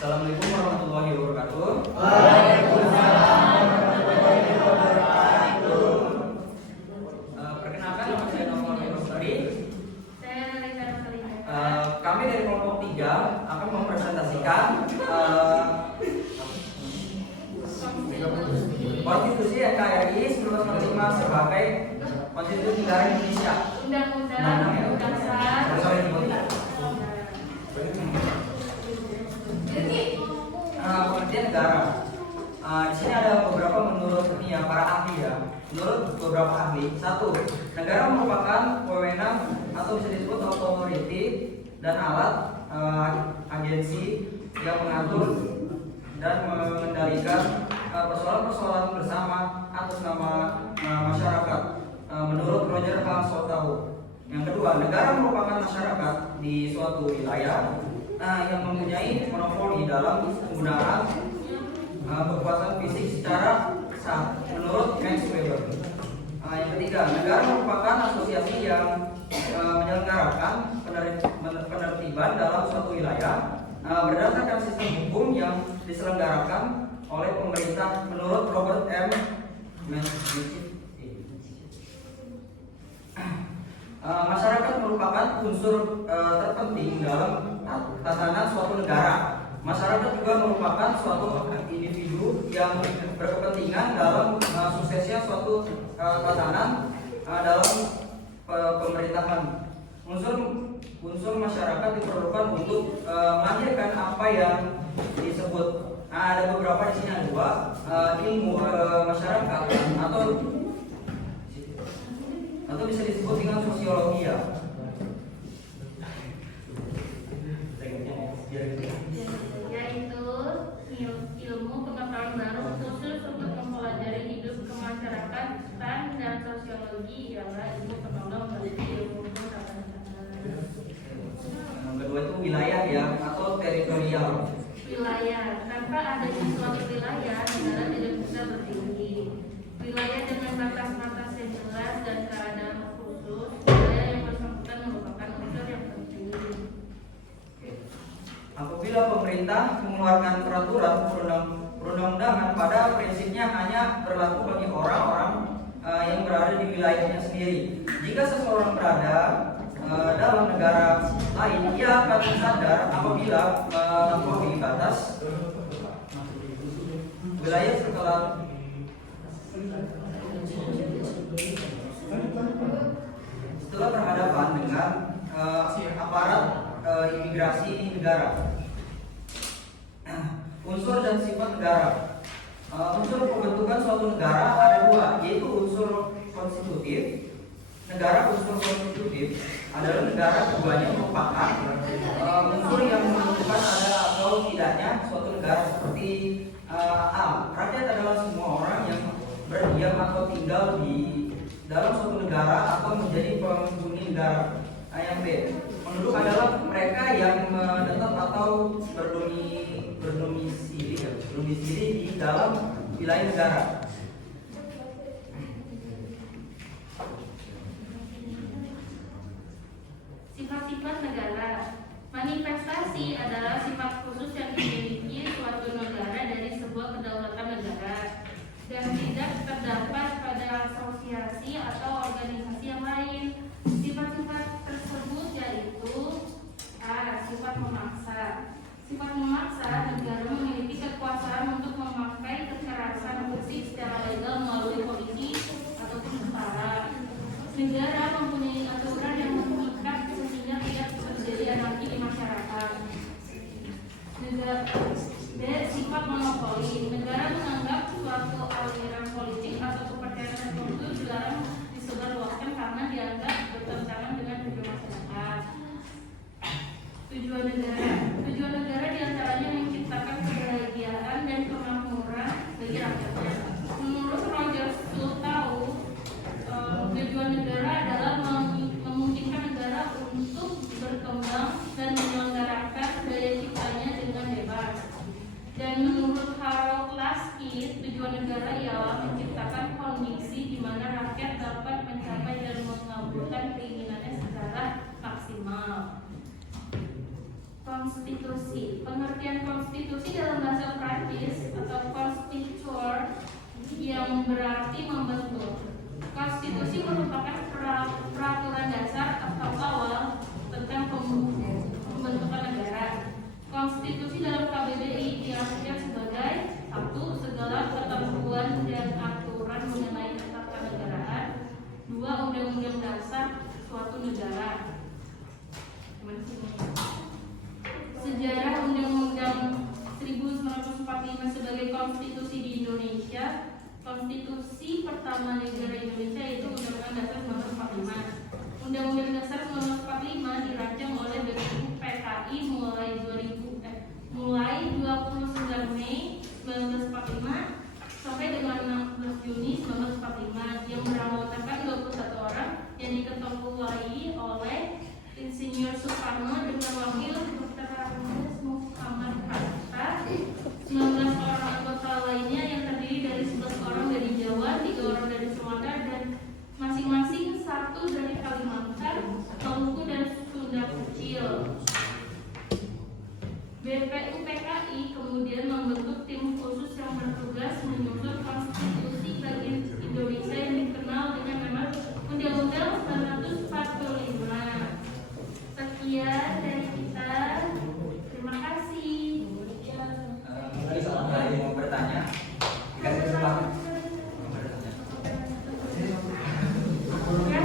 Assalamualaikum warahmatullahi wabarakatuh. Waalaikumsalam warahmatullahi wabarakatuh. Perkenalkan, nama saya Novel Rosari. Saya Nalita Rosalina. Kami dari kelompok 3 akan mempresentasikan Konstitusi NKRI 1945 sebagai Konstitusi Negara Indonesia. Undang-undang Dasar. Pengertian negara. Di sini ada beberapa menurut para ahli ya. Menurut beberapa ahli, 1. Negara merupakan wewenang atau bisa disebut authority dan alat agensi yang mengatur dan mengendalikan persoalan-persoalan bersama atas nama masyarakat. Menurut Roger H. Soltau. Yang kedua, negara merupakan masyarakat di suatu wilayah yang mempunyai monopoli dalam penggunaan kekuasaan fisik secara sah, menurut Max Weber. Yang ketiga, negara merupakan asosiasi yang menyelenggarakan penertiban dalam suatu wilayah berdasarkan sistem hukum yang diselenggarakan oleh pemerintah, menurut Robert M. Mesquite. Masyarakat merupakan unsur terpenting dalam tatanan suatu negara. Masyarakat juga merupakan suatu individu yang berkepentingan dalam suksesnya suatu tatanan dalam pemerintahan. Unsur masyarakat diperlukan untuk menghadirkan apa yang disebut. Ada beberapa di sini, ada 2 ilmu masyarakat atau bisa disebut dengan sosiologi ya. Yaitu ilmu pengetahuan baru khusus untuk mempelajari hidup kemasyarakatan, dan sosiologi ialah ilmu penolong bagi ilmu tata negara. Yang kedua itu wilayah ya, atau teritorial. Wilayah, tanpa adanya suatu wilayah, negara tidak bisa berdiri. Wilayah dengan batas-batas yang jelas dan keadaan khusus, wilayah yang bersangkutan merupakan unsur yang penting. Apabila pemerintah mengeluarkan peraturan perundang-undangan, pada prinsipnya hanya berlaku bagi orang-orang yang berada di wilayahnya sendiri. Jika seseorang berada dalam negara lain, ia akan sadar apabila melampaui batas wilayah setelah berhadapan dengan aparat imigrasi negara. Unsur dan sifat negara. Unsur pembentukan suatu negara ada 2, yaitu unsur konstitutif. Negara unsur konstitutif adalah negara keduanya merupakan unsur yang menentukan ada atau tidaknya suatu negara, seperti A. Rakyat adalah semua orang yang berdiam atau tinggal di dalam suatu negara atau menjadi penghuni negara. Yang B. Penduduk adalah mereka yang menetap atau berdomisili di dalam wilayah negara. Sifat-sifat negara. Manifestasi adalah sifat khusus yang dimiliki suatu negara dari sebuah kedaulatan negara dan tidak terdapat pada asosiasi atau organisasi yang lain. Sifat-sifat tersebut yaitu A. Sifat memaksa. Sifat memaksa, negara memiliki kekuasaan untuk memakai kekerasan fisik secara legal melalui polisi ataupun tentara. Negara mempunyai aturan yang mengikat sehingga tidak terjadi anarki di masyarakat. B. Sifat monopoli. Negara menganggap suatu aliran politik atau kepercayaan tertentu dilarang disebarluaskan karena dianggap bertentangan dengan tujuan masyarakat. Tujuan negara. Tujuan negara diantaranya menciptakan kebahagiaan dan kemakmuran bagi rakyatnya. Menurut Roger Soltau, tujuan negara adalah memungkinkan negara untuk berkembang dan menyelenggarakan daya ciptanya dengan bebas. Dan menurut Harold Lasky, tujuan negara ialah menciptakan kondisi di mana rakyat dapat mencapai dan mengabulkan keinginannya secara maksimal. Konstitusi. Pengertian konstitusi Konstitusi dalam bahasa Prancis atau constituer yang berarti membentuk. Konstitusi merupakan peraturan dasar atau awal tentang pembentukan negara. Konstitusi dalam KBBI diartikan sebagai satu, segala ketentuan dan aturan mengenai ketatanegaraan. Dua, undang-undang dasar suatu negara. Sejarah Undang-Undang 1945 sebagai konstitusi di Indonesia. Konstitusi pertama negara Indonesia yaitu Undang-Undang Dasar 1945. Undang-Undang Dasar